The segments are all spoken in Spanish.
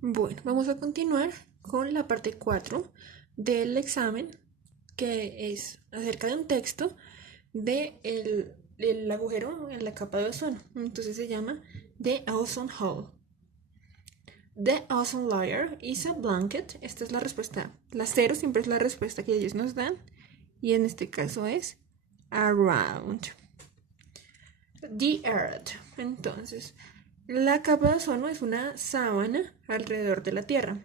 Bueno, vamos a continuar con la parte 4 del examen, que es acerca de un texto de el agujero en la capa de ozono. Entonces se llama The Ozone Hole. The ozone layer is a blanket. Esta es la respuesta. La cero siempre es la respuesta que ellos nos dan. Y en este caso es around the earth. Entonces, la capa de ozono es una sábana alrededor de la Tierra.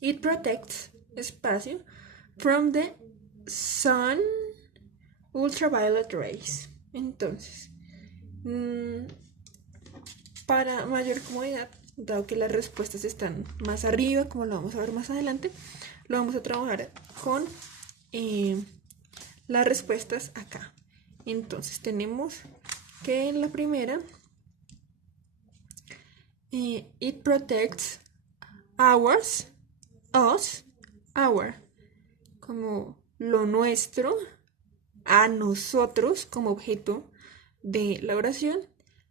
It protects espacio from the sun ultraviolet rays. Entonces, para mayor comodidad, dado que las respuestas están más arriba, como lo vamos a ver más adelante, lo vamos a trabajar con las respuestas acá. Entonces tenemos que en la primera, it protects ours, us, our, como lo nuestro, a nosotros como objeto de la oración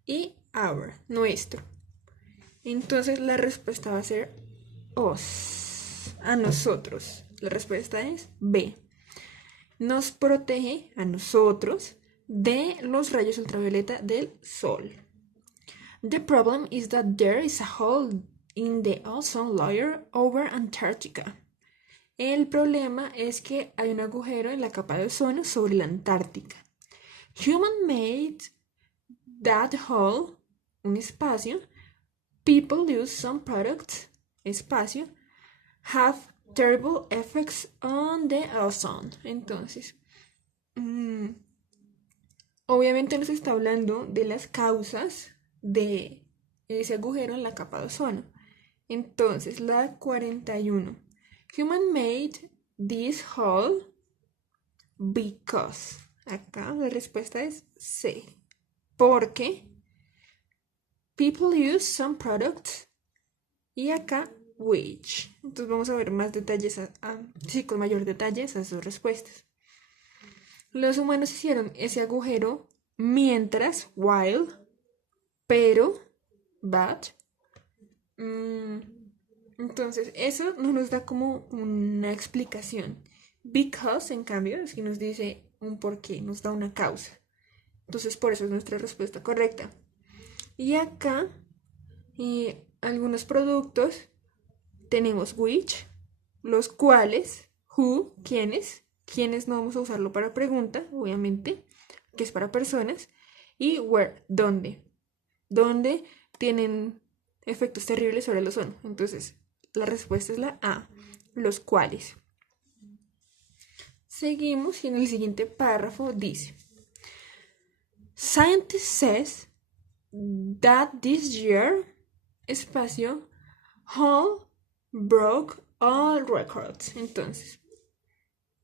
y our, nuestro. Entonces la respuesta va a ser us, a nosotros. La respuesta es B. Nos protege a nosotros de los rayos ultravioleta del sol. The problem is that there is a hole in the ozone layer over Antarctica. El problema es que hay un agujero en la capa de ozono sobre la Antártica. Human made that hole, un espacio. People use some products, espacio, have terrible effects on the ozone. Entonces, obviamente nos está hablando de las causas de ese agujero en la capa de ozono. Entonces, la 41. Human made this hole because. Acá la respuesta es C. Porque people use some products. Y acá, which. Entonces vamos a ver más detalles, sí, con mayor detalle esas dos respuestas. Los humanos hicieron ese agujero mientras, while, pero, but. Entonces, eso no nos da como una explicación. Because, en cambio, sí nos dice un porqué, nos da una causa. Entonces, por eso es nuestra respuesta correcta. Y acá, algunos productos, tenemos which, los cuales, who, quiénes no vamos a usarlo para pregunta, obviamente, que es para personas, y where, dónde tienen efectos terribles sobre el ozono. Entonces, la respuesta es la A, los cuales. Seguimos y en el siguiente párrafo dice: Scientists says that this year, espacio, Hall broke all records. Entonces,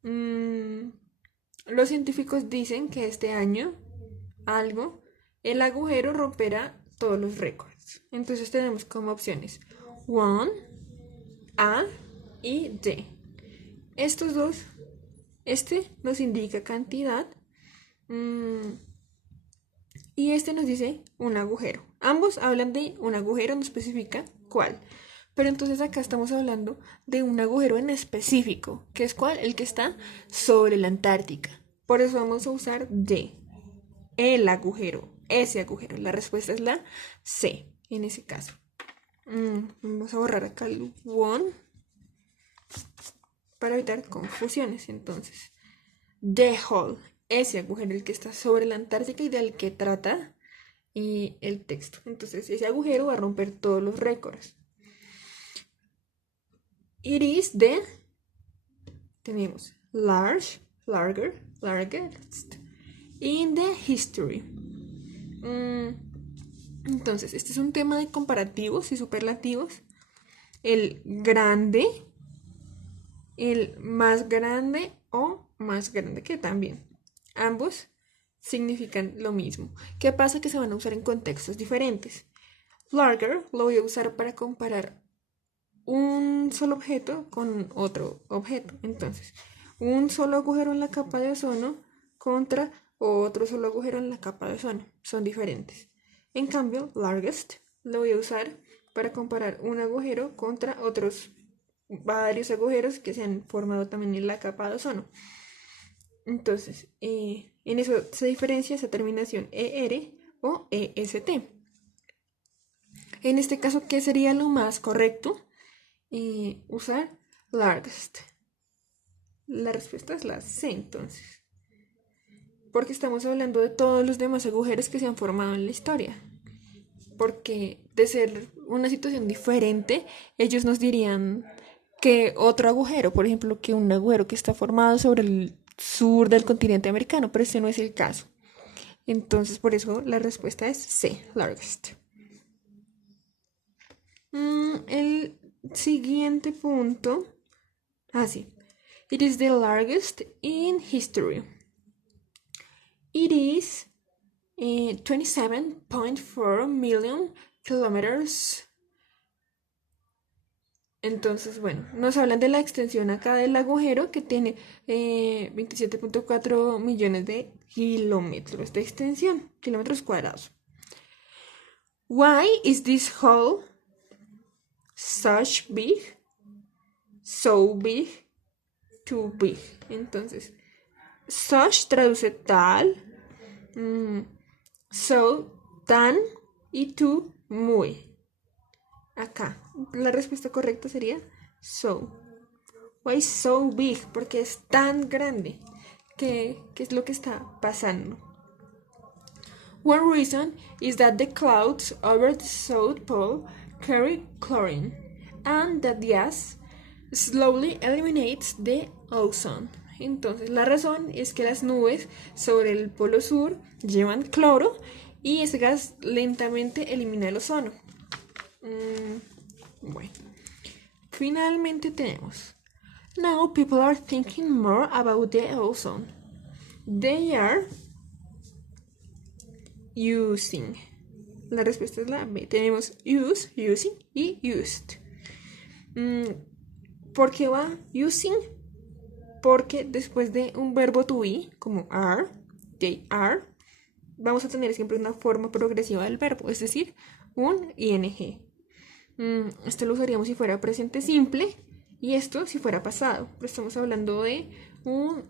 los científicos dicen que este año, el agujero romperá todos los récords. Entonces tenemos como opciones 1, A y D. Estos dos, este nos indica cantidad y este nos dice un agujero. Ambos hablan de un agujero, no especifica cuál. Pero entonces acá estamos hablando de un agujero en específico, que es cuál, el que está sobre la Antártica. Por eso vamos a usar D, el agujero, ese agujero. La respuesta es la C, en ese caso. Vamos a borrar acá el one para evitar confusiones. Entonces, the hole, ese agujero, el que está sobre la Antártica y del que trata el texto. Entonces, ese agujero va a romper todos los récords. It is the, tenemos large, larger, largest in the history. Entonces, este es un tema de comparativos y superlativos. El grande, el más grande o más grande que también. Ambos significan lo mismo. ¿Qué pasa? Que se van a usar en contextos diferentes. Larger lo voy a usar para comparar un solo objeto con otro objeto. Entonces, un solo agujero en la capa de ozono contra otro solo agujero en la capa de ozono. Son diferentes. En cambio, largest lo voy a usar para comparar un agujero contra otros varios agujeros que se han formado también en la capa de ozono. Entonces, en eso se diferencia esa terminación ER o EST. En este caso, ¿qué sería lo más correcto? Usar largest. La respuesta es la C, entonces. Porque estamos hablando de todos los demás agujeros que se han formado en la historia. Porque de ser una situación diferente, ellos nos dirían que otro agujero, por ejemplo, que un agujero que está formado sobre el sur del continente americano, pero ese no es el caso. Entonces, por eso la respuesta es C, largest. El siguiente punto. Sí. It is the largest in history. It is 27.4 million kilometers. Entonces, bueno, nos hablan de la extensión acá del agujero que tiene 27.4 millones de kilómetros de extensión, kilómetros cuadrados. Why is this hole such big? So big, too big. Entonces, such traduce tal, so, tan y too, muy. Acá, la respuesta correcta sería so. Why so big? Porque es tan grande. ¿Qué es lo que está pasando? One reason is that the clouds over the South Pole carry chlorine, and that gas slowly eliminates the ozone. Entonces, la razón es que las nubes sobre el polo sur llevan cloro y ese gas lentamente elimina el ozono. Bueno, finalmente tenemos. Now people are thinking more about the ozone. They are using. La respuesta es la B. Tenemos use, using y used. ¿Por qué va using? Porque después de un verbo to be, como are, they are, vamos a tener siempre una forma progresiva del verbo, es decir, un ing. Esto lo usaríamos si fuera presente simple y esto si fuera pasado. Pero estamos hablando de un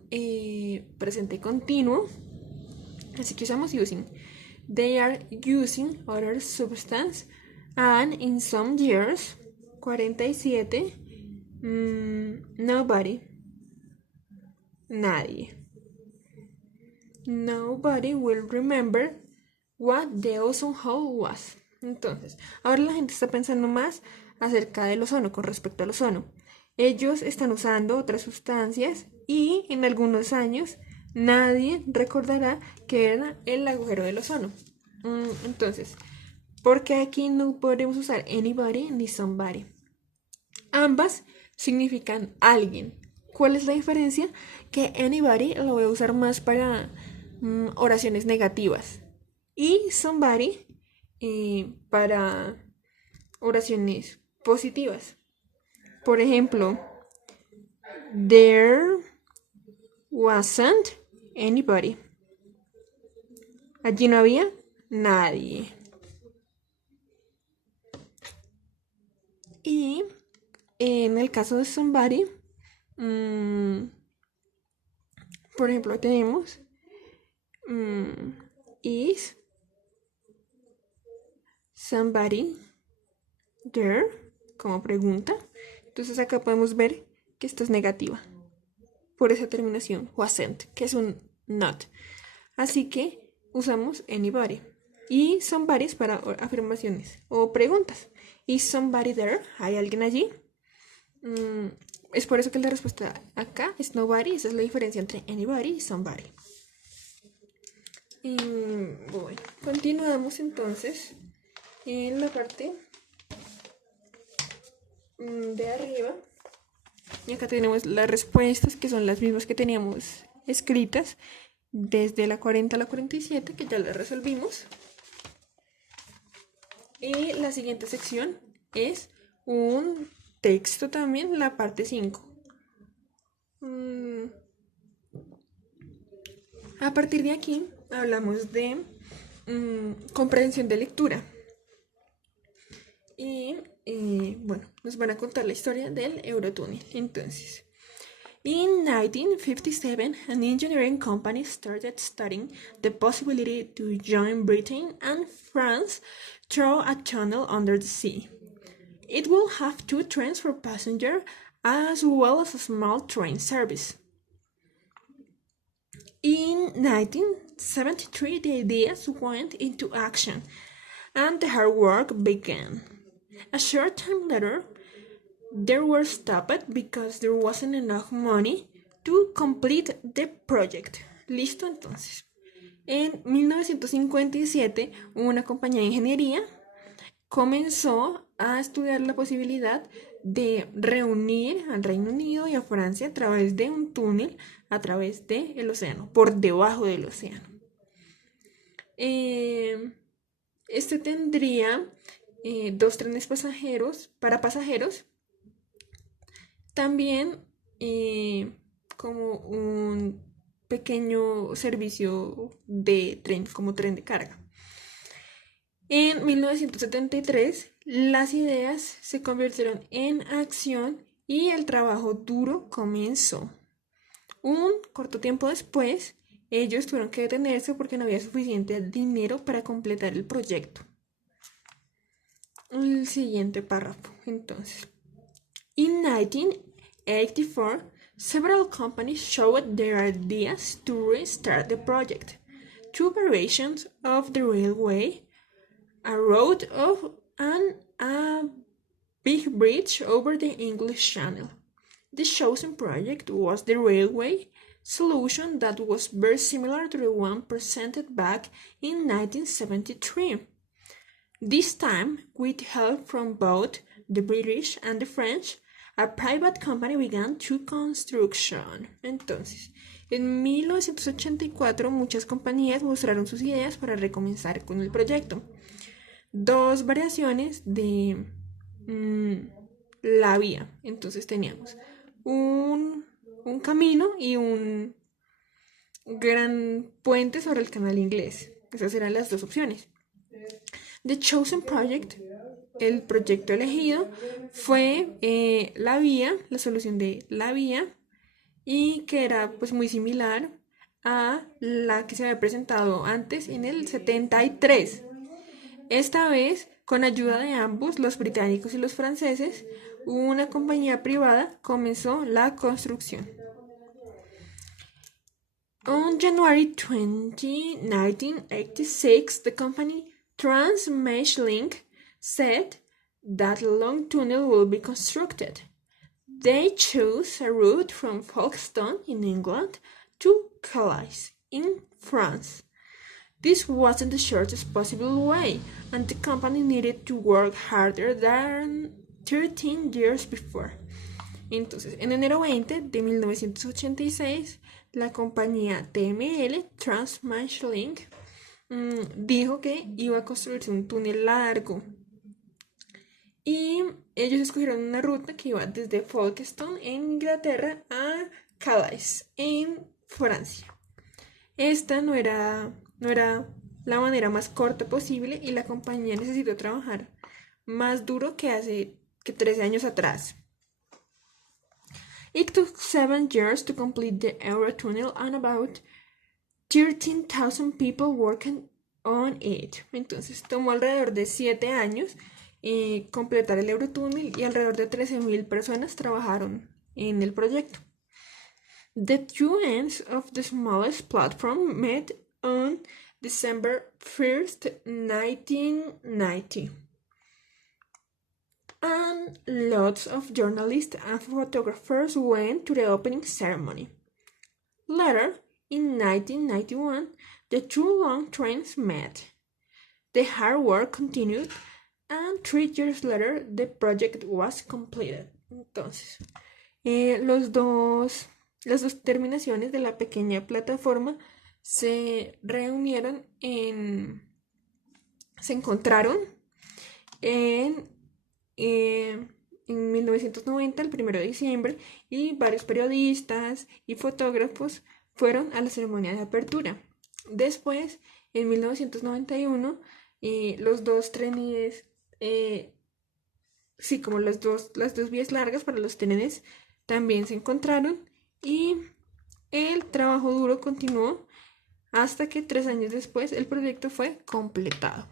presente continuo, así que usamos using. They are using other substance and in some years, 47, nobody, nadie. Nobody will remember what the ozone hole was. Entonces, ahora la gente está pensando más acerca del ozono con respecto al ozono. Ellos están usando otras sustancias y en algunos años nadie recordará que era el agujero del ozono. Entonces, ¿por qué aquí no podemos usar anybody ni somebody? Ambas significan alguien. ¿Cuál es la diferencia? Que anybody lo voy a usar más para oraciones negativas y somebody para oraciones positivas. Por ejemplo, there wasn't anybody. Allí no había nadie. Y en el caso de somebody, por ejemplo, tenemos is somebody there como pregunta. Entonces acá podemos ver que esto es negativa por esa terminación wasn't, que es un not. Así que usamos anybody y somebody es para afirmaciones o preguntas. Is somebody there? ¿Hay alguien allí? Es por eso que la respuesta acá es nobody. Esa es la diferencia entre anybody y somebody. Bueno, continuamos entonces en la parte de arriba. Y acá tenemos las respuestas, que son las mismas que teníamos escritas desde la 40 a la 47, que ya las resolvimos. Y la siguiente sección es un texto también, la parte 5. A partir de aquí hablamos de comprensión de lectura. y bueno, nos van a contar la historia del Eurotúnel. Entonces, in 1957, an engineering company started studying the possibility to join Britain and France through a tunnel under the sea. It will have two trains for passengers as well as a small train service. In 1973, the ideas went into action and the hard work began. A short time later, they were stopped because there wasn't enough money to complete the project. ¿Listo? Entonces, en 1957, una compañía de ingeniería comenzó a estudiar la posibilidad de reunir al Reino Unido y a Francia a través de un túnel a través del océano, por debajo del océano. Este tendría dos trenes para pasajeros, también como un pequeño servicio de tren, como tren de carga. En 1973, las ideas se convirtieron en acción y el trabajo duro comenzó. Un corto tiempo después, ellos tuvieron que detenerse porque no había suficiente dinero para completar el proyecto. El siguiente párrafo, entonces. In 1984, several companies showed their ideas to restart the project. Two variations of the railway, a road and a big bridge over the English Channel. The chosen project was the railway solution that was very similar to the one presented back in 1973. This time, with help from both the British and the French, a private company began to construction. Entonces, en 1984 muchas compañías mostraron sus ideas para recomenzar con el proyecto. Dos variaciones de la vía. Entonces teníamos un camino y un gran puente sobre el canal inglés. Esas eran las dos opciones. The chosen project, el proyecto elegido, fue la solución de la vía, y que era pues muy similar a la que se había presentado antes en el 73. Esta vez, con ayuda de ambos, los británicos y los franceses, una compañía privada comenzó la construcción. On January 20, 1986, the company Transmeshlink said that a long tunnel will be constructed. They chose a route from Folkestone in England to Calais in France. This wasn't the shortest possible way, and the company needed to work harder than 13 years before. Entonces, en enero 20 de 1986, la compañía TML, Transmeshlink, dijo que iba a construirse un túnel largo. Y ellos escogieron una ruta que iba desde Folkestone en Inglaterra a Calais en Francia. Esta no era la manera más corta posible y la compañía necesitó trabajar más duro que hace 13 años atrás. It took 7 years to complete the Eurotunnel and about 13,000 people working on it. Entonces tomó alrededor de 7 años completar el Eurotúnel y alrededor de 13,000 personas trabajaron en el proyecto. The two ends of the smallest platform met on December 1st, 1990. And lots of journalists and photographers went to the opening ceremony. Later, in 1991, the two long trains met. The hard work continued, and 3 years later, the project was completed. Entonces, las dos terminaciones de la pequeña plataforma se encontraron en 1990, el 1 de diciembre, y varios periodistas y fotógrafos fueron a la ceremonia de apertura. Después, en 1991, los dos trenes sí, como las dos vías largas para los trenes también se encontraron y el trabajo duro continuó hasta que 3 años después el proyecto fue completado.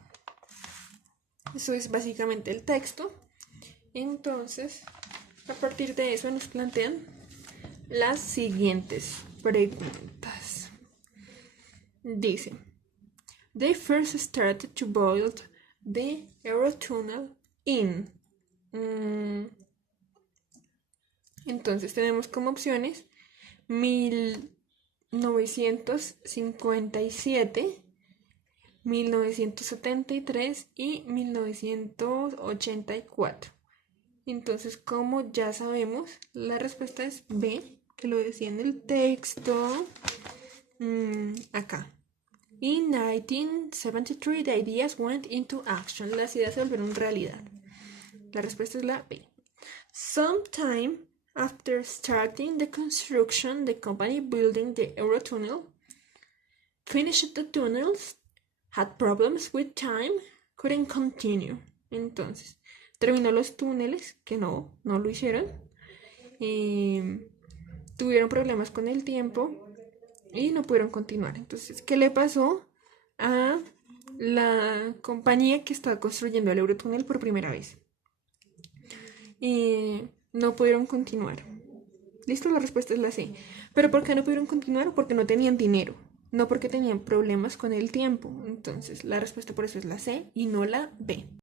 Eso es básicamente el texto. Entonces, a partir de eso nos plantean las siguientes preguntas. Dice, they first started to build the Eurotunnel in. Entonces tenemos como opciones 1957, 1973 y 1984. Entonces, como ya sabemos, la respuesta es B, que lo decía en el texto. Acá. In 1973, the ideas went into action. Las ideas se volvieron realidad. La respuesta es la B. Sometime after starting the construction, the company building the Eurotunnel finished the tunnels, had problems with time, couldn't continue. Entonces, terminó los túneles, que no lo hicieron. Tuvieron problemas con el tiempo y no pudieron continuar. Entonces, ¿qué le pasó a la compañía que estaba construyendo el Eurotunnel por primera vez? No pudieron continuar. ¿Listo? La respuesta es la C. ¿Pero por qué no pudieron continuar? Porque no tenían dinero, no porque tenían problemas con el tiempo. Entonces, la respuesta por eso es la C y no la B.